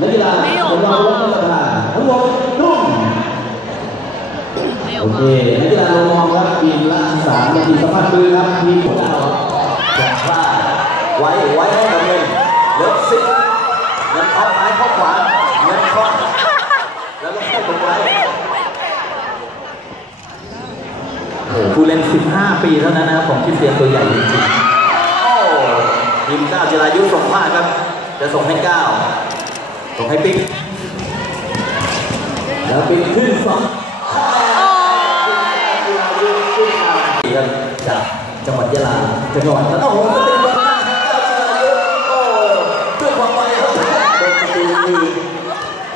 นักกีฬาของเราลงมาตรฐานทั้งหมดนุ่มโอเคนักกีฬาลงครับทีมละสามนาทีสัมผัสมือครับทีมของเราจับว่าไว้ไว้ให้กับเงินเลิฟซิกเงินเข้าซ้ายเข้าขวาเงินเข้าแล้วก็เข้าตรงไว้ผู้เล่น 15 ปีเท่านั้นนะครับของคริสเตียนตัวใหญ่จริงๆโอ้ทีมก้าวจิรายุส่งพลาดครับ จะส่งให้ก้าว ส่งให้ปิ๊กแล้วเป็นขึ้นสองครับจากจังหวัดยะลาจังหวัดโอ้โหสเต็ปบอลหน้าก้าวจิรายุโอ้ด้วยความไวครับโดนประตูคืน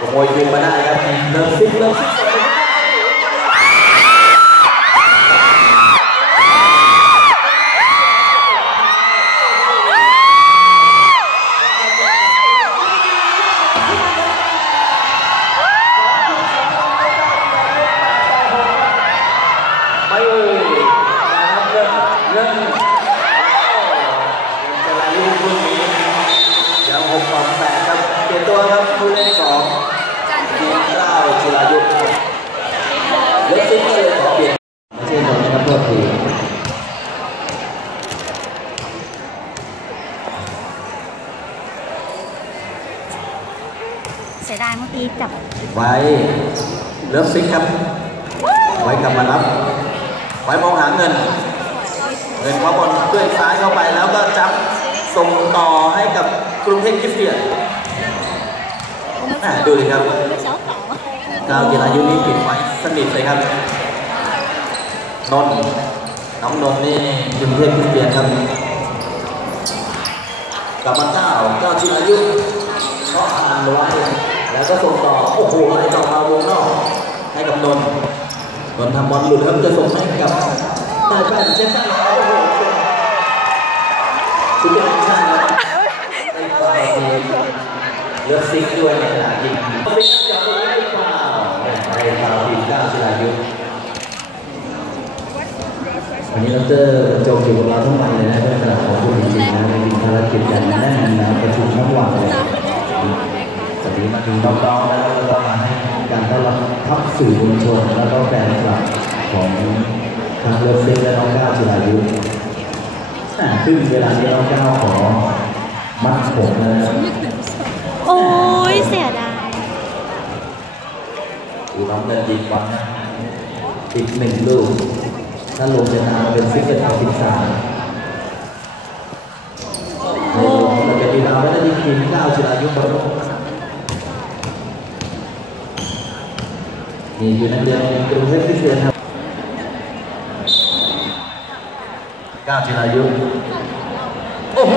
ขโมยคืนมาได้ครับเลิฟซิกเลิฟซิก เปลี่ยครับผู้เล่นสองทีมเก้าจิรายุเล็กซิกก็เลยขอเปลี่ยนไม่ใช่โดนะครับโทษทีเสียดายเมื่อกี้จับไว้เลิฟซิกครับ ไว้กลับมารับ ไว้มองหาเงิน เงินเขาบอลเพื่อนซ้ายเข้าไปแล้วก็จับส่งต่อให้กับกรุงเทพคริสเตียน อ่าดูดิครับ。ก้าวจิรายุนี่ปิดไว้สนิทเลยครับ นนน้องนนนี่กรุงเทพคริสเตียนครับกลับมาเก้าวก้าจิรายุก็อ่านไว้แล้วก็ส่งต่อ โอ้โหไหลต่อมาวงนอกให้กับนนนนทำบอลหลุดครับจะส่งให้กับนายแฟนเช่นได้โอ้โหสุดยอดชาติครับให้ฟาวทีม เลือกซิกด้วยในขณะยิงซิกจะไม่ได้ฟาวให้ฟาวทีมก้าวจิรายุวันนี้ดรโจมอยู่กับเราทั้งวันเลยนะเพื่อนสขอบคุณจริงๆนะในภารกิจกันแน่นนะประชุมทั้งวันเลยวันนี้มาถึงน้องๆแล้วก็มาให้การต้อนรับทัพสื่อมวลชนแล้วก็แฟนคลับของทางเลิฟซิกและน้องก้าวจิรายุอ่าซึ่งเวลานี้น้องก้าวขอมัดผมนะครับ เดินยิงบอลอีกหนึ่งลูก ถ้าลงจะนำเป็นซิกเกอร์ทับสิบสามโอ้เราจะดีดาวแล้วได้ยิงทีมก้าวจิรายุครับนี่อยู่นักเรียนกรุงเทพคริสเตียนครับก้าวจิรายุโอ้โห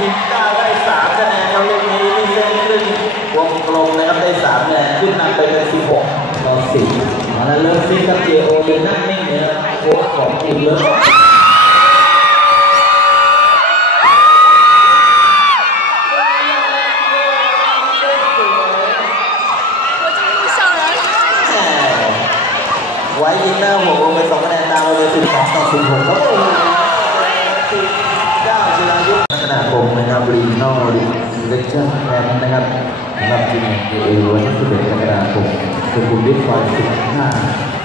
ทีมก้าวได้สามคะแนนครับลูกนี้นี่เส้นขึ้นวงกลมนะครับได้สามคะแนนขึ้นนำไปเป็นสิบหก ก็สิมาแล้วเริ่มซิกับเจโอยืนนั่งนิ่งเนี่ยโค้ของทีมเลิฟไว้ยิงหน้าหัวลงไปสองคะแนนตามเลยสิบสองต่อสิบหกครับเจ้าจิรายุลักษณะคมนะครับรีนอลลิเลเจอร์แมนนะครับครับทีมเอเอวันที่สิบเด็ดกรกดาคม สุขุมวิทซอย15